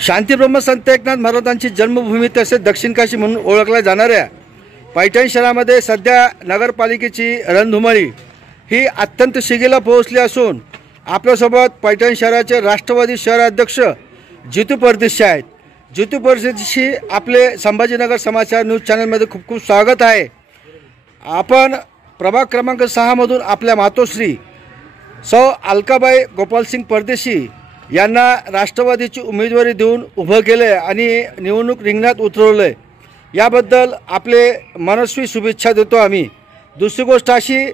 शांतीब्रह्म संत एकनाथ महाराजांची जन्मभूमी तसेच दक्षिण काशी म्हणून ओळखल्या जाणाऱ्या पैठण शहरामध्ये सध्या नगरपालिकेची रणधुमाळी ही अत्यंत शिगेला पोहोचली असून आपल्यासोबत पैठण शहराचे राष्ट्रवादी शहराध्यक्ष जितू परदेशी आहेत। जितू परदेशी आपले संभाजीनगर समाचार न्यूज चॅनलमध्ये खूप खूप स्वागत आहे। आपण प्रभाग क्रमांक 6 मधून आपल्या मातोश्री सौ अलकाबाई गोपालसिंग परदेशी यांना राष्ट्रवादीची उमेदवारी देऊन उभं केले आणि निवडणूक रिंगणात उतरवले, याबद्दल आपले मनस्वी शुभेच्छा देतो आम्ही। दुसरी गोष्ट अशी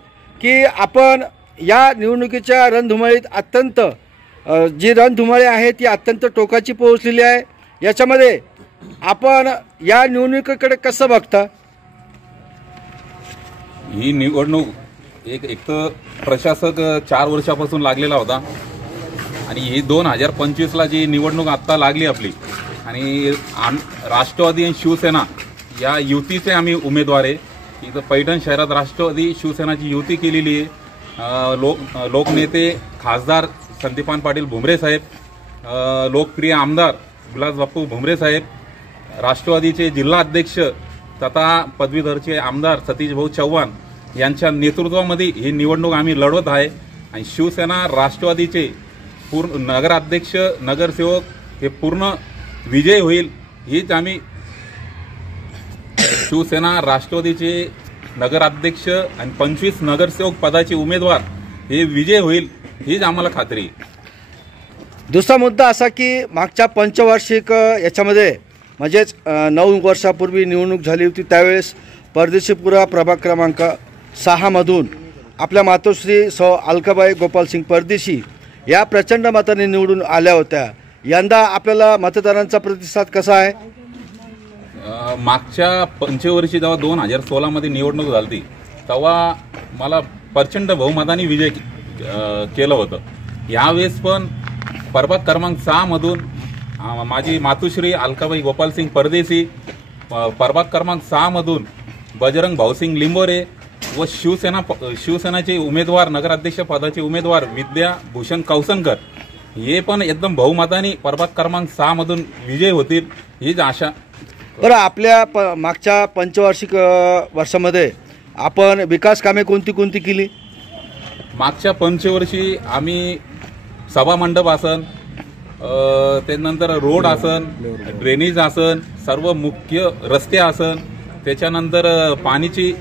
की आपण या निवडणुकीच्या रणधुमाळीत अत्यंत जी रणधुमाळी आहे ती अत्यंत टोकाची पोहोचलेली आहे। याच्यामध्ये आपण या निवडणुकीकडे कसं बघता? ही निवडणूक एक तर प्रशासक 4 वर्षापासून लागलेला होता आणि ही 2025ला जी निवडणूक आत्ता लागली आपली आणि राष्ट्रवादी आणि शिवसेना या युतीचे आम्ही उमेदवार आहे। इथं पैठण शहरात राष्ट्रवादी शिवसेनाची युती केलेली आहे। लोकनेते खासदार संदीपान पाटील भुमरे साहेब, लोकप्रिय आमदार विलास बापू भुमरे साहेब, राष्ट्रवादीचे जिल्हा अध्यक्ष तथा पदवीधरचे आमदार सतीश भाऊ चव्हाण यांच्या नेतृत्वामध्ये ही निवडणूक आम्ही लढवत आहे आणि शिवसेना राष्ट्रवादीचे पूर्ण नगराध्यक्ष नगरसेवक हे पूर्ण विजय होईल हीच आम्ही शिवसेना राष्ट्रवादीचे नगराध्यक्ष आणि 25 नगरसेवक पदाचे उमेदवार हे विजय होईल हीच आम्हाला खात्री आहे। दुसरा मुद्दा असा की मागच्या पंचवार्षिक याच्यामध्ये म्हणजेच 9 वर्षापूर्वी निवडणूक झाली होती, त्यावेळेस परदेशीपुरा प्रभाग क्रमांक 6 मधून आपल्या मातोश्री सौ अलकाबाई गोपालसिंग परदेशी या प्रचंड मताने निवडून आल्या होत्या। यंदा आपल्याला मतदारांचा प्रतिसाद कसा आहे? मागच्या पंचवर्षी जेव्हा 2016 मध्ये निवडणूक झाली तेव्हा मला प्रचंड बहुमताने विजय केलं होतं। यावेळेस पण प्रभाग क्रमांक 6 मधून माझी मातोश्री अलकाबाई गोपालसिंग परदेशी, प्रभाग क्रमांक 6 मधून बजरंग भाऊसिंग लिंबोरे व शिवसेनाचे उमेदवार नगराध्यक्ष पदाचे उमेदवार विद्या भूषण कौसनकर हे पण एकदम बहुमताने प्रभाग क्रमांक 6 मधून विजय होतील हीच आशा। बरं, आपल्या मागच्या पंचवार्षिक वर्षामध्ये आपण विकास कामे कोणती कोणती केली? मागच्या पंचवर्षी आम्ही सभा मंडप आसन, त्यानंतर रोड आसन, ड्रेनेज आसन, सर्व मुख्य रस्ते आसन, त्याच्यानंतर पाण्याची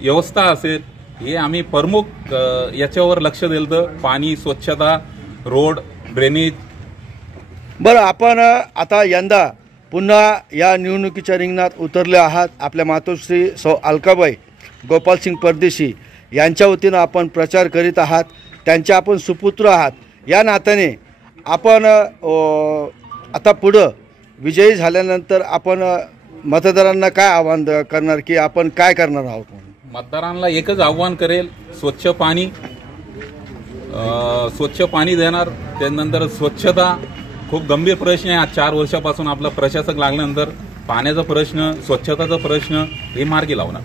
व्यवस्था असेल हे आम्ही प्रमुख याच्यावर लक्ष दिलं, पाणी स्वच्छता, रोड, ड्रेनेज। बरं, आपण आता यंदा पुन्हा या निवडणुकीच्या रिंगणात उतरले आहात। आपल्या मातोश्री सौ अलकाबाई गोपालसिंग परदेशी यांच्या वतीनं आपण प्रचार करीत आहात, त्यांचे आपण सुपुत्र आहात। या नात्याने आपण आता पुढं विजयी झाल्यानंतर आपण मतदारांना काय आव्हान करणार की आपण काय करणार आहोत? मतदारांना एकच आव्हान करेल, स्वच्छ पाणी देणार। त्यानंतर स्वच्छता खूप गंभीर प्रश्न आहे। आज 4 वर्षापासून आपला प्रशासक लागल्यानंतर पाण्याचा प्रश्न, स्वच्छताचा प्रश्न हे मार्गी लावणार।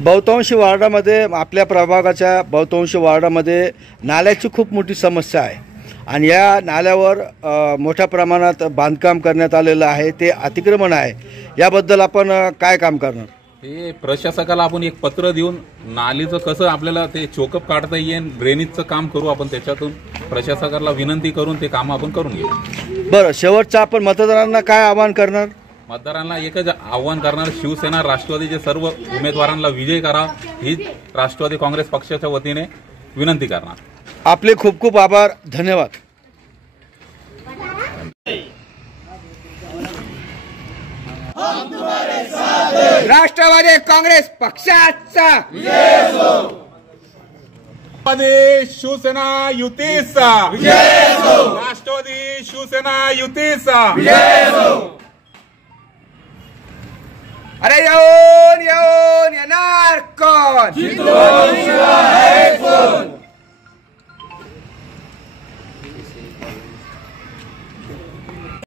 बहुतांशी वार्डामध्ये, आपल्या प्रभागाच्या बहुतांशी वार्डामध्ये नाल्याची खूप मोठी समस्या आहे आणि या नाल्यावर मोठ्या प्रमाणात बांधकाम करण्यात आलेलं आहे, ते अतिक्रमण आहे। याबद्दल आपण काय काम करणार? हे प्रशासकाला आपण एक पत्र देऊन नालीचं कसं आपल्याला ते चोकअप काढता येईल, ड्रेनेजचं काम करू आपण, त्याच्यातून प्रशासकाला विनंती करून ते काम आपण करून घेऊ। बरं, शेवटचं आपण मतदारांना काय आवाहन करणार? मतदारांना एकच आव्हान करणार, शिवसेना राष्ट्रवादीचे सर्व उमेदवारांना विजय करा ही राष्ट्रवादी काँग्रेस पक्षाच्या वतीने विनंती करणार। आपले खूप खूप आभार, धन्यवाद। राष्ट्रवादी काँग्रेस पक्षाचा शिवसेना युतीचा राष्ट्रवादी शिवसेना युतीचा। अरे येऊन येणार कोण?